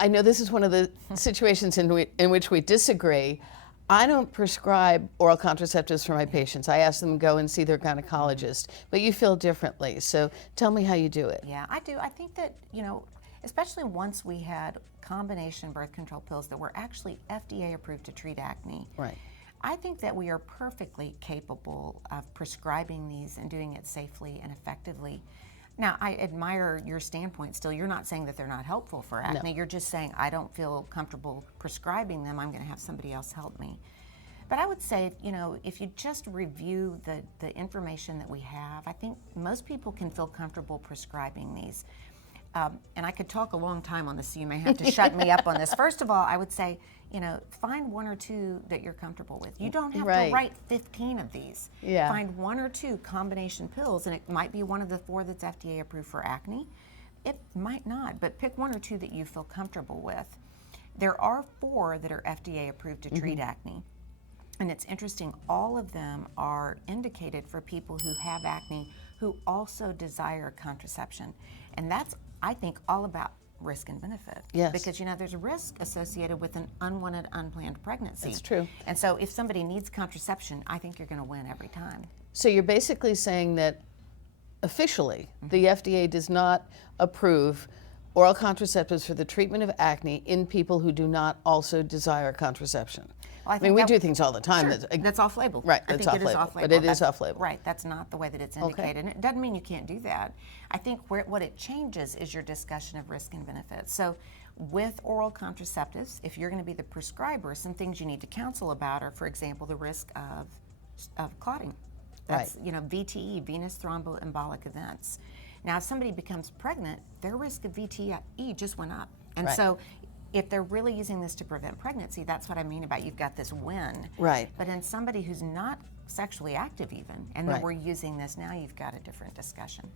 I know this is one of the situations in which we disagree. I don't prescribe oral contraceptives for my patients. I ask them to go and see their gynecologist, but you feel differently. So tell me how you do it. Yeah, I do. I think that, especially once we had combination birth control pills that were actually FDA approved to treat acne. Right. I think that we are perfectly capable of prescribing these and doing it safely and effectively. Now, I admire your standpoint still. You're not saying that they're not helpful for acne. No. You're just saying, I don't feel comfortable prescribing them. I'm going to have somebody else help me. But I would say, if you just review the information that we have, I think most people can feel comfortable prescribing these. And I could talk a long time on this, so you may have to shut me up on this. First of all, I would say, find one or two that you're comfortable with. You don't have to write 15 of these. Yeah. Find one or two combination pills, and it might be one of the 4 that's FDA approved for acne. It might not, but pick one or two that you feel comfortable with. There are 4 that are FDA approved to treat acne. And it's interesting, all of them are indicated for people who have acne who also desire contraception. And that's, I think, all about risk and benefit. Yes. Because, there's a risk associated with an unwanted, unplanned pregnancy. That's true. And so if somebody needs contraception, I think you're going to win every time. So you're basically saying that officially the FDA does not approve oral contraceptives for the treatment of acne in people who do not also desire contraception. Well, I mean, we do things all the time. Sure. That's off-label. Right, I that's think it is off-label, off-label. but it is off-label. Right, that's not the way that it's indicated. And it doesn't mean you can't do that. I think what it changes is your discussion of risk and benefits. So with oral contraceptives, if you're going to be the prescriber, some things you need to counsel about are, for example, the risk of clotting. That's, VTE, venous thromboembolic events. Now, if somebody becomes pregnant, their risk of VTE just went up. And so if they're really using this to prevent pregnancy, that's what I mean about you've got this win. Right. But in somebody who's not sexually active even, and then we're using this, now you've got a different discussion.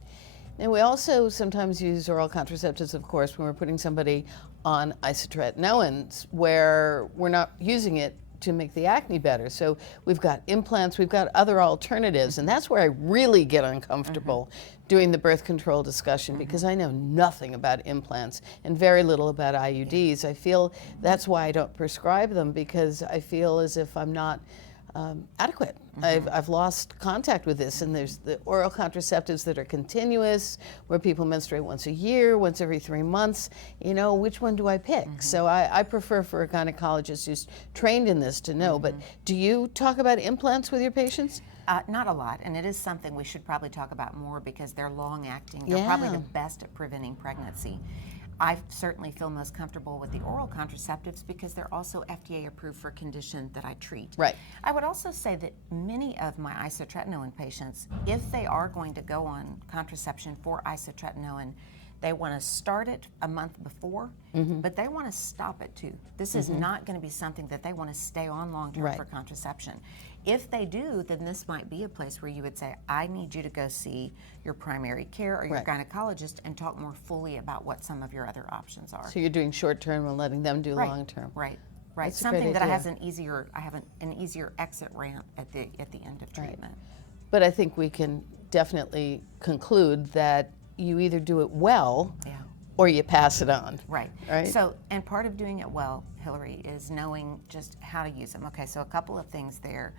And we also sometimes use oral contraceptives, of course, when we're putting somebody on isotretinoins, where we're not using it to make the acne better. So we've got implants, we've got other alternatives, and that's where I really get uncomfortable doing the birth control discussion, because I know nothing about implants and very little about IUDs. I feel that's why I don't prescribe them, because I feel as if I'm not adequate. I've lost contact with this, and there's the oral contraceptives that are continuous, where people menstruate once a year, once every 3 months. Which one do I pick? So I prefer for a gynecologist who's trained in this to know. But do you talk about implants with your patients? Not a lot, and it is something we should probably talk about more, because they're long-acting. They're probably the best at preventing pregnancy. I certainly feel most comfortable with the oral contraceptives because they're also FDA approved for a condition that I treat. Right. I would also say that many of my isotretinoin patients, if they are going to go on contraception for isotretinoin, they want to start it a month before, but they want to stop it too. This is not going to be something that they want to stay on long-term for contraception. If they do, then this might be a place where you would say, I need you to go see your primary care or your gynecologist and talk more fully about what some of your other options are. So you're doing short-term and letting them do long-term. Right. That's Something that has an easier exit ramp at the end of treatment. But I think we can definitely conclude that you either do it well or you pass it on. Right. So, and part of doing it well, Hillary, is knowing just how to use them. Okay, so a couple of things there.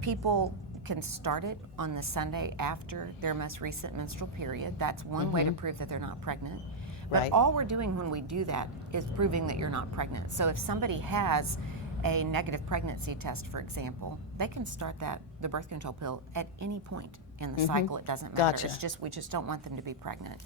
People can start it on the Sunday after their most recent menstrual period. That's one way to prove that they're not pregnant. But all we're doing when we do that is proving that you're not pregnant. So if somebody has a negative pregnancy test, for example, they can start the birth control pill at any point in the cycle. It doesn't matter. It's just, we just don't want them to be pregnant.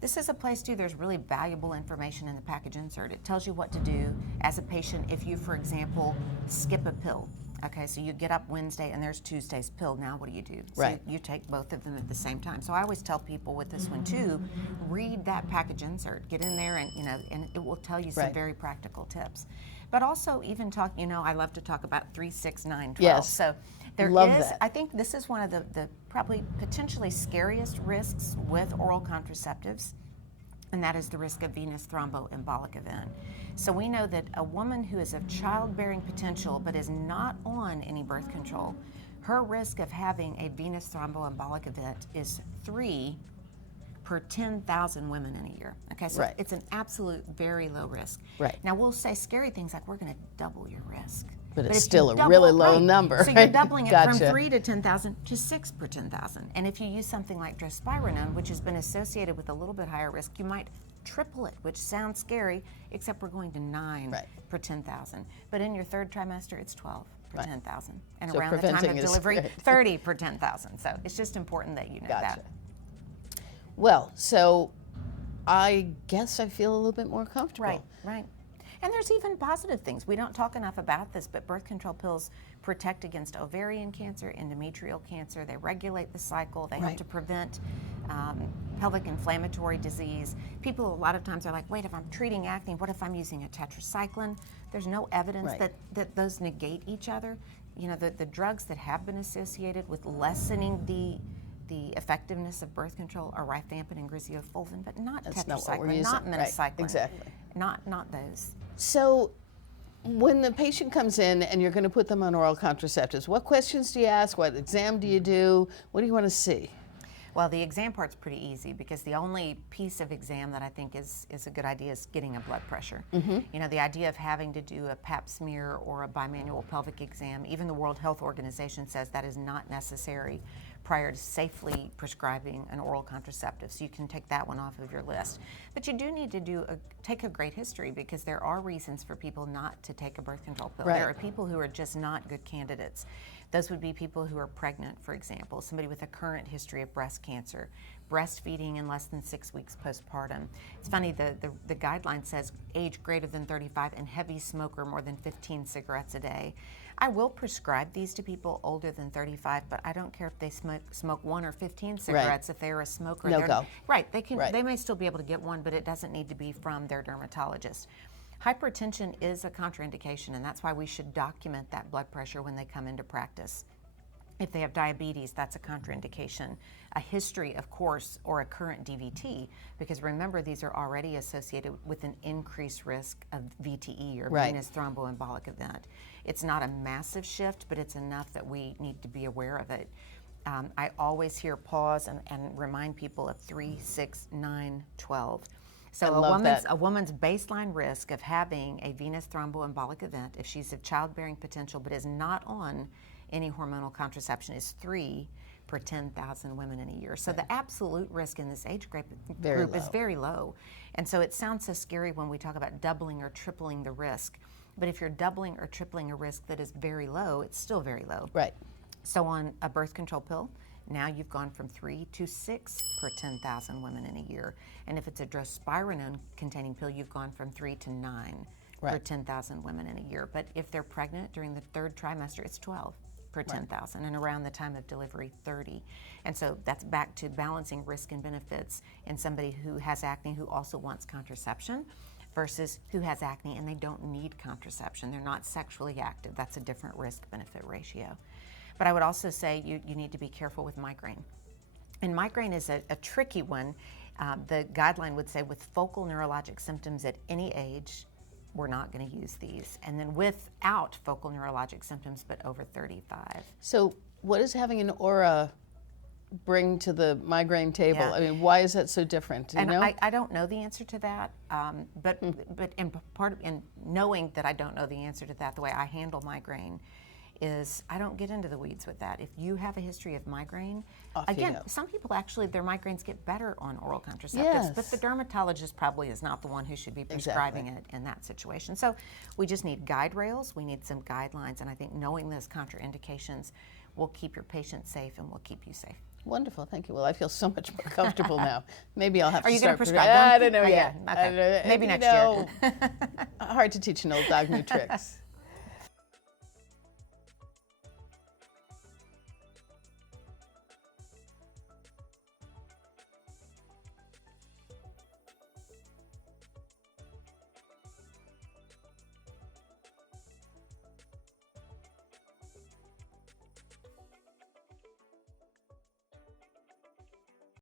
This is a place too, there's really valuable information in the package insert. It tells you what to do as a patient if you, for example, skip a pill. Okay, so you get up Wednesday and there's Tuesday's pill. Now what do you do? So you take both of them at the same time. So I always tell people with this one too, read that package insert. Get in there and and it will tell you some very practical tips. But also even talk, I love to talk about 3, 6, 9, 12. Yes. So there is, I think this is one of the probably potentially scariest risks with oral contraceptives, and that is the risk of venous thromboembolic event. So we know that a woman who is of childbearing potential but is not on any birth control, her risk of having a venous thromboembolic event is 3 per 10,000 women in a year. Okay, so Right. it's an absolute very low risk. Right. Now we'll say scary things like we're going to double your risk. But it's if you still a double really it, low right, number. So you're doubling it from Gotcha. 3 to 10,000 to 6 per 10,000. And if you use something like drospirenone, which has been associated with a little bit higher risk, you might triple it, which sounds scary, except we're going to 9 Right. per 10,000. But in your third trimester, it's 12 per Right. 10,000. And So around the time of preventing is delivery, great. 30 per 10,000. So it's just important that you know Gotcha. that. Well, so I guess I feel a little bit more comfortable. Right, right. And there's even positive things. We don't talk enough about this, but birth control pills protect against ovarian cancer, endometrial cancer. They regulate the cycle. They help Right. to prevent pelvic inflammatory disease. People a lot of times are like, wait, if I'm treating acne, what if I'm using a tetracycline? There's no evidence Right. that those negate each other. You know, the drugs that have been associated with lessening the effectiveness of birth control are rifampin and griseofulvin, but not That's not what we're tetracycline, using. not Right. minocycline. Exactly. Not those. So when the patient comes in and you're going to put them on oral contraceptives, what questions do you ask? What exam do you do? What do you want to see? Well, the exam part's pretty easy because the only piece of exam that I think is a good idea is getting a blood pressure. You know, the idea of having to do a pap smear or a bimanual pelvic exam, even the World Health Organization says that is not necessary prior to safely prescribing an oral contraceptive. So you can take that one off of your list. But you do need to take a great history because there are reasons for people not to take a birth control pill. Right. There are people who are just not good candidates. Those would be people who are pregnant, for example, somebody with a current history of breast cancer, breastfeeding in less than 6 weeks postpartum. It's funny, the guideline says age greater than 35 and heavy smoker more than 15 cigarettes a day. I will prescribe these to people older than 35, but I don't care if they smoke 1 or 15 cigarettes. If they're a smoker, No go. Right, they can. Right. They may still be able to get one, but it doesn't need to be from their dermatologist. Hypertension is a contraindication, and that's why we should document that blood pressure when they come into practice. If they have diabetes, that's a contraindication. A history, of course, or a current DVT, because remember, these are already associated with an increased risk of VTE, or Right. venous thromboembolic event. It's not a massive shift, but it's enough that we need to be aware of it. I always hear pause and remind people of 3, 6, 9, 12. So a woman's baseline risk of having a venous thromboembolic event, if she's of childbearing potential but is not on any hormonal contraception, is 3 per 10,000 women in a year. So the absolute risk in this age group is very low. And so it sounds so scary when we talk about doubling or tripling the risk. But if you're doubling or tripling a risk that is very low, it's still very low. Right. So on a birth control pill, now you've gone from 3 to 6 per 10,000 women in a year. And if it's a drospirenone containing pill, you've gone from 3 to 9 per Right. 10,000 women in a year. But if they're pregnant during the third trimester, it's 12 per 10,000, and around the time of delivery, 30. And so that's back to balancing risk and benefits in somebody who has acne who also wants contraception versus who has acne and they don't need contraception. They're not sexually active. That's a different risk-benefit ratio. But I would also say you need to be careful with migraine. And migraine is a tricky one. The guideline would say with focal neurologic symptoms at any age, we're not going to use these. And then without focal neurologic symptoms, but over 35. So what does having an aura bring to the migraine table? Yeah. I mean, why is that so different? Do you know? I don't know the answer to that, but in knowing that I don't know the answer to that, the way I handle migraine is I don't get into the weeds with that. If you have a history of migraine, Off you again, go. some people actually, their migraines get better on oral contraceptives, Yes. but the dermatologist probably is not the one who should be prescribing it in that situation. So we just need guide rails, we need some guidelines, and I think knowing those contraindications will keep your patient safe and will keep you safe. Wonderful, thank you. Well, I feel so much more comfortable now. Maybe I'll have Are to you going start. to prescribe them? I don't know Oh, yet. yeah. I don't Okay. know. Maybe You next know, year. hard to teach an old dog new tricks.